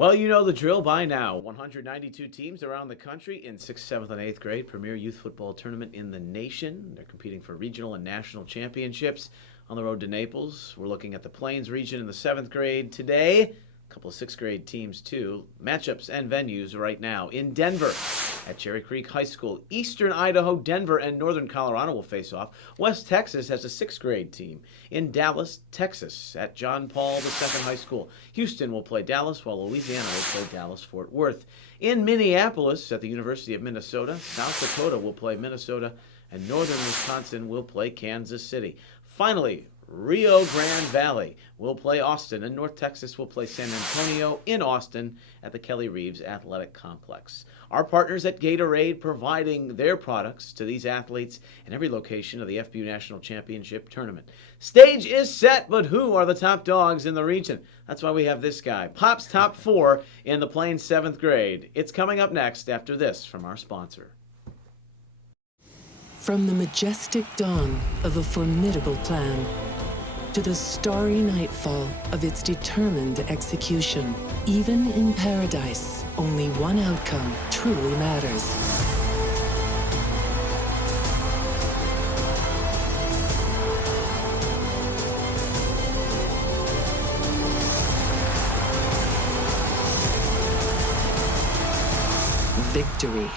Well, you know the drill by now. 192 teams around the country in 6th, 7th, and 8th grade. Premier youth football tournament in the nation. They're competing for regional and national championships on the road to Naples. We're looking at the Plains region in the 7th grade today. A couple of 6th grade teams, too. Matchups and venues right now in Denver at Cherry Creek High School. Eastern Idaho, Denver, and Northern Colorado will face off. West Texas has a 6th grade team. In Dallas, Texas at John Paul II High School. Houston will play Dallas, while Louisiana will play Dallas-Fort Worth. In Minneapolis at the University of Minnesota, South Dakota will play Minnesota, and Northern Wisconsin will play Kansas City. Finally, Rio Grande Valley will play Austin, and North Texas will play San Antonio in Austin at the Kelly Reeves Athletic Complex. Our partners at Gatorade providing their products to these athletes in every location of the FBU National Championship Tournament. Stage is set, but who are the top dogs in the region? That's why we have this guy, Pop's Top 4 in the Plains 7th grade. It's coming up next after this from our sponsor. From the majestic dawn of a formidable plan to the starry nightfall of its determined execution, even in paradise, only one outcome truly matters. Victory.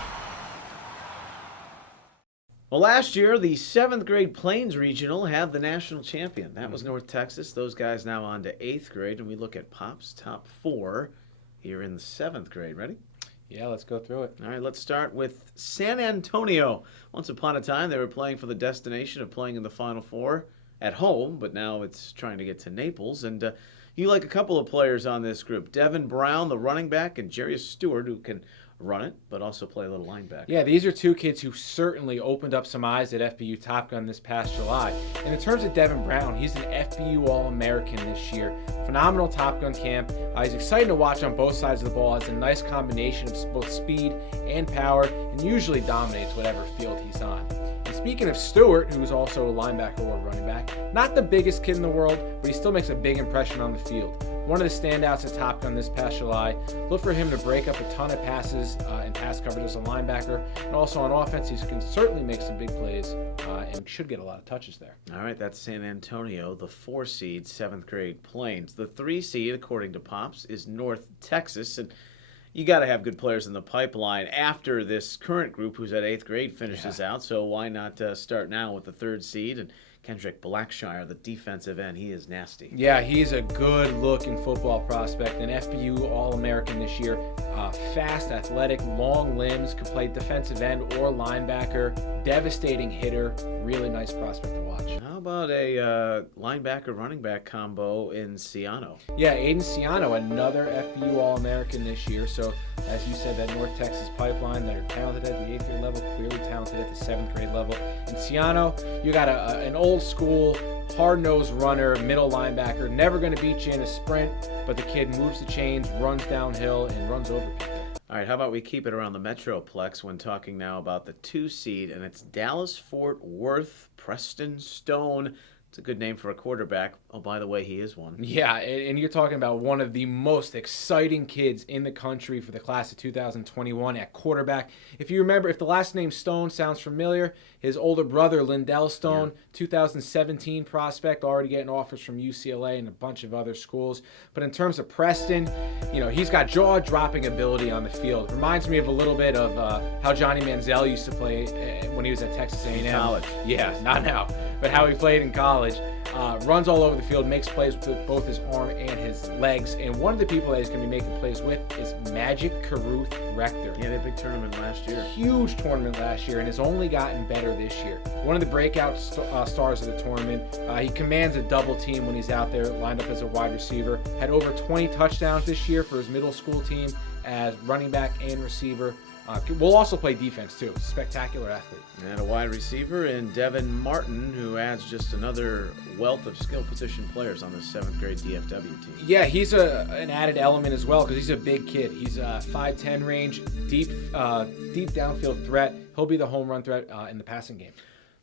Well, last year, the 7th grade Plains Regional had the national champion. That was North Texas. Those guys now on to 8th grade, and we look at Pop's Top 4 here in the 7th grade. Ready? Yeah, let's go through it. All right, let's start with San Antonio. Once upon a time, they were playing for the destination of playing in the Final Four at home, but now it's trying to get to Naples. And you like a couple of players on this group. Devin Brown, the running back, and Jarius Stewart, who can run it, but also play a little linebacker. Yeah, these are two kids who certainly opened up some eyes at FBU Top Gun this past July. And in terms of Devin Brown, he's an FBU All-American this year. Phenomenal Top Gun camp. He's exciting to watch on both sides of the ball. Has a nice combination of both speed and power, and usually dominates whatever field he's on. And speaking of Stewart, who's also a linebacker or running back, not the biggest kid in the world, but he still makes a big impression on the field. One of the standouts at Top Gun this past July. Look for him to break up a ton of passes and pass coverage as a linebacker. And also on offense, he can certainly make some big plays and should get a lot of touches there. All right, that's San Antonio, the 4 seed, 7th grade Plains. The 3 seed, according to Pops, is North Texas. And you got to have good players in the pipeline after this current group who's at 8th grade finishes out. So why not start now with the 3rd seed? And Kendrick Blackshire, the defensive end, he is nasty. Yeah, he's a good-looking football prospect, an FBU All-American this year. Fast, athletic, long limbs, could play defensive end or linebacker. Devastating hitter, really nice prospect to watch. How about a linebacker-running back combo in Ciano? Yeah, Aiden Ciano, another FBU All-American this year. So, as you said, that North Texas pipeline, they're talented at the 8th grade level, clearly talented at the 7th grade level. And Ciano, you got an old-school, hard-nosed runner, middle linebacker, never going to beat you in a sprint, but the kid moves the chains, runs downhill, and runs over people. All right, how about we keep it around the Metroplex when talking now about the 2 seed, and it's Dallas-Fort Worth, Preston Stone. It's a good name for a quarterback. Oh, by the way, he is one. Yeah, and you're talking about one of the most exciting kids in the country for the class of 2021 at quarterback. If you remember, if the last name Stone sounds familiar, his older brother, Lindell Stone, 2017 prospect, already getting offers from UCLA and a bunch of other schools. But in terms of Preston, he's got jaw-dropping ability on the field. Reminds me of a little bit of how Johnny Manziel used to play when he was at Texas A&M. In college. Yeah, not now, but how he played in college. Runs all over the field, makes plays with both his arm and his legs. And one of the people that he's going to be making plays with is Magic Caruth Rector. He had a big tournament last year. Huge tournament last year and has only gotten better this year. One of the breakout stars of the tournament. He commands a double team when he's out there, lined up as a wide receiver. Had over 20 touchdowns this year for his middle school team as running back and receiver. We'll also play defense, too. Spectacular athlete. And a wide receiver in Devin Martin, who adds just another wealth of skill position players on the 7th grade DFW team. Yeah, he's an added element as well because he's a big kid. He's a 5'10" range, deep downfield threat. He'll be the home run threat in the passing game.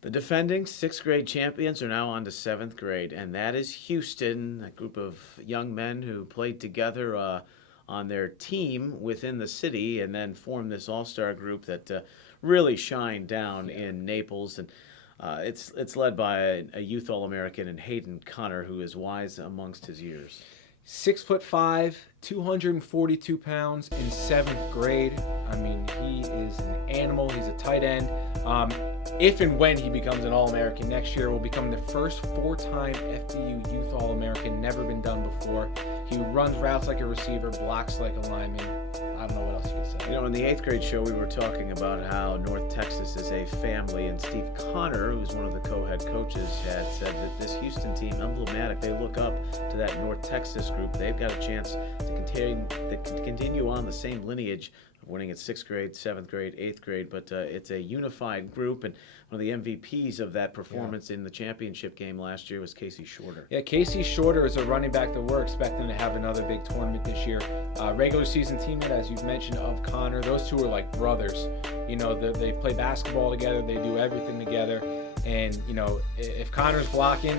The defending 6th grade champions are now on to 7th grade, and that is Houston, a group of young men who played together on their team within the city and then formed this all-star group that really shined down in Naples. And it's led by a youth All-American in Hayden Connor, who is wise amongst his years. 6'5", 242 pounds in 7th grade. I mean, he is an animal. He's a tight end. If and when he becomes an All-American next year, will become the first 4-time FBU Youth All-American, never been done before. He runs routes like a receiver, blocks like a lineman. I don't know what else you could say. You know, in the 8th grade show, we were talking about how North Texas is a family, and Steve Connor, who's one of the co-head coaches, had said that this Houston team, emblematic, they look up to that North Texas group. They've got a chance to continue on the same lineage of winning at 6th grade, 7th grade, 8th grade, but it's a unified group, and one of the MVPs of that performance in the championship game last year was Casey Shorter. Yeah, Casey Shorter is a running back that we're expecting to have another big tournament this year. Regular season teammate, as you've mentioned, of Connor. Those two are like brothers. You know, they play basketball together. They do everything together. And, you know, if Connor's blocking,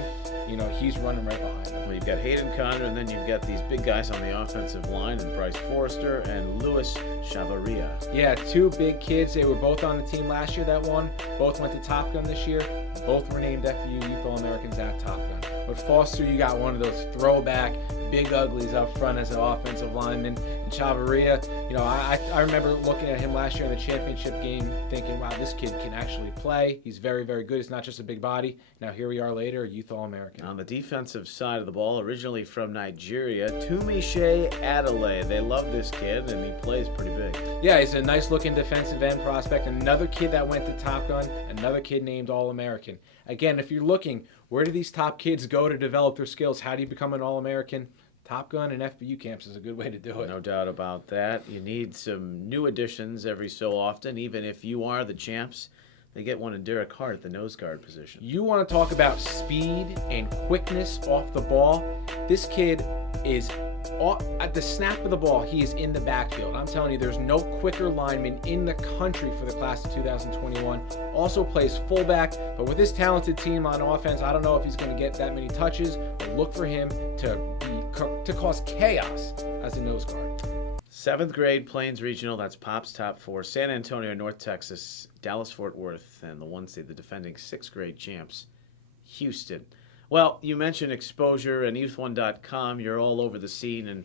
you know, he's running right behind him. Well, you've got Hayden Connor, and then you've got these big guys on the offensive line, and Bryce Forrester and Louis Chavaria. Yeah, two big kids. They were both on the team last year that won. Both went to Top Gun this year. Both were named FBU Youth All-Americans at Top Gun. With Foster, you got one of those throwback big uglies up front as an offensive lineman. And Chavaria, you know, I remember looking at him last year in the championship game thinking, wow, this kid can actually play. He's very, very good. It's not just a big body. Now here we are later, a Youth All-American. On the defensive side of the ball, originally from Nigeria, Tumishe Adelaide. They love this kid, and he plays pretty big. Yeah, he's a nice-looking defensive end prospect. Another kid that went to Top Gun, another kid named All-American. Again, if you're looking, where do these top kids go to develop their skills? How do you become an All-American? Top Gun and FBU camps is a good way to do it. No doubt about that. You need some new additions every so often. Even if you are the champs, they get one in Derek Hart at the nose guard position. You want to talk about speed and quickness off the ball? This kid is, at the snap of the ball, he is in the backfield. I'm telling you, there's no quicker lineman in the country for the class of 2021. Also plays fullback, but with this talented team on offense, I don't know if he's going to get that many touches, but look for him to cause chaos as a nose guard. 7th grade Plains Regional, that's Pop's top 4. San Antonio, North Texas, Dallas-Fort Worth, and the 1 seed, the defending 6th grade champs, Houston. Well, you mentioned exposure and youth1.com. You're all over the scene, and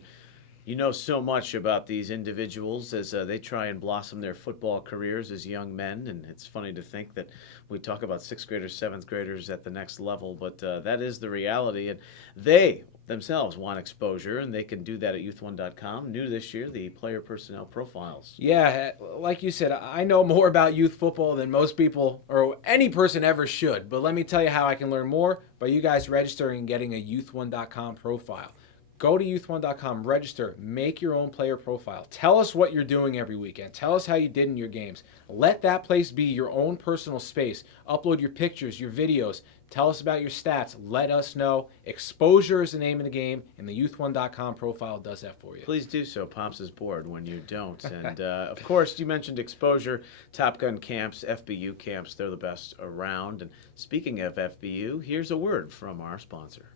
you know so much about these individuals as they try and blossom their football careers as young men. And it's funny to think that we talk about 6th graders, 7th graders at the next level, but that is the reality. And they themselves want exposure, and they can do that at youth1.com. New this year, the player personnel profiles. Yeah, like you said, I know more about youth football than most people or any person ever should. But let me tell you how I can learn more by you guys registering and getting a youth1.com profile. Go to youth1.com, register, make your own player profile. Tell us what you're doing every weekend. Tell us how you did in your games. Let that place be your own personal space. Upload your pictures, your videos. Tell us about your stats. Let us know. Exposure is the name of the game, and the youth1.com profile does that for you. Please do so. Pops is bored when you don't. And, of course, you mentioned exposure, Top Gun camps, FBU camps. They're the best around. And speaking of FBU, here's a word from our sponsor.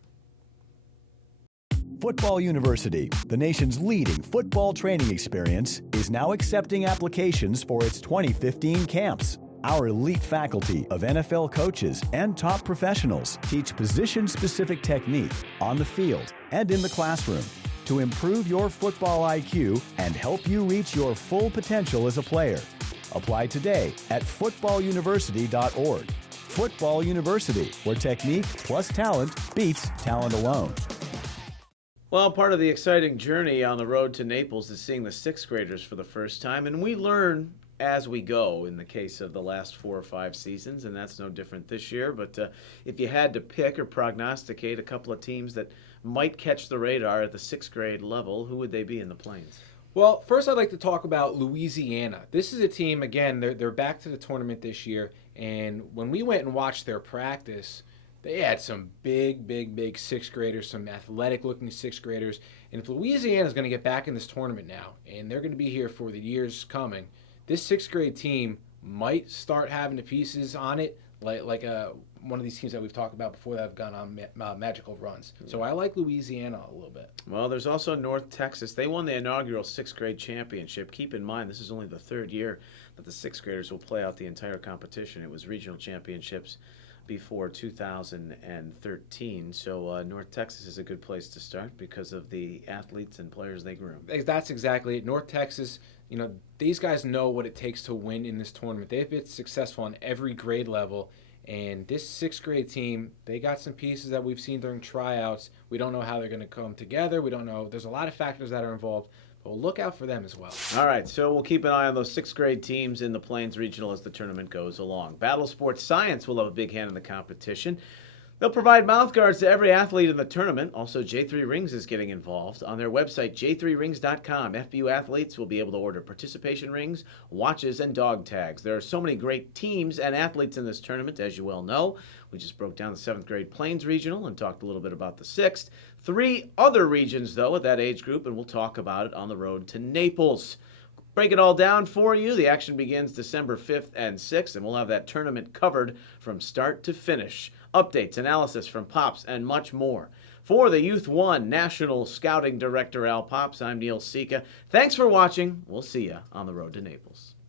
Football University, the nation's leading football training experience, is now accepting applications for its 2015 camps. Our elite faculty of NFL coaches and top professionals teach position-specific technique on the field and in the classroom to improve your football IQ and help you reach your full potential as a player. Apply today at footballuniversity.org. Football University, where technique plus talent beats talent alone. Well, part of the exciting journey on the road to Naples is seeing the 6th graders for the first time, and we learn as we go in the case of the last 4 or 5 seasons, and that's no different this year. But if you had to pick or prognosticate a couple of teams that might catch the radar at the 6th grade level, who would they be in the Plains? Well, first I'd like to talk about Louisiana. This is a team, again, they're back to the tournament this year, and when we went and watched their practice, they had some big 6th graders, some athletic-looking 6th graders. And if Louisiana is going to get back in this tournament now, and they're going to be here for the years coming, this 6th grade team might start having the pieces on it, like one of these teams that we've talked about before that have gone on magical runs. So I like Louisiana a little bit. Well, there's also North Texas. They won the inaugural sixth grade championship. Keep in mind, this is only the third year that the sixth graders will play out the entire competition. It was regional championships before 2013. So North Texas is a good place to start because of the athletes and players they groom. That's exactly it. North Texas, these guys know what it takes to win in this tournament. They've been successful on every grade level. And this sixth grade team, they got some pieces that we've seen during tryouts. We don't know how they're going to come together. We don't know. There's a lot of factors that are involved. But we'll look out for them as well. All right, so we'll keep an eye on those sixth grade teams in the Plains Regional as the tournament goes along. Battle Sports Science will have a big hand in the competition. They'll provide mouth guards to every athlete in the tournament. Also, J3 Rings is getting involved. On their website, j3rings.com, FBU athletes will be able to order participation rings, watches, and dog tags. There are so many great teams and athletes in this tournament, as you well know. We just broke down the 7th grade Plains Regional and talked a little bit about the 6th. 3 other regions, though, at that age group, and we'll talk about it on the road to Naples. Break it all down for you. The action begins December 5th and 6th, and we'll have that tournament covered from start to finish. Updates, analysis from Pops, and much more. For the Youth One National Scouting Director Al Pops, I'm Neil Sika. Thanks for watching. We'll see you on the road to Naples.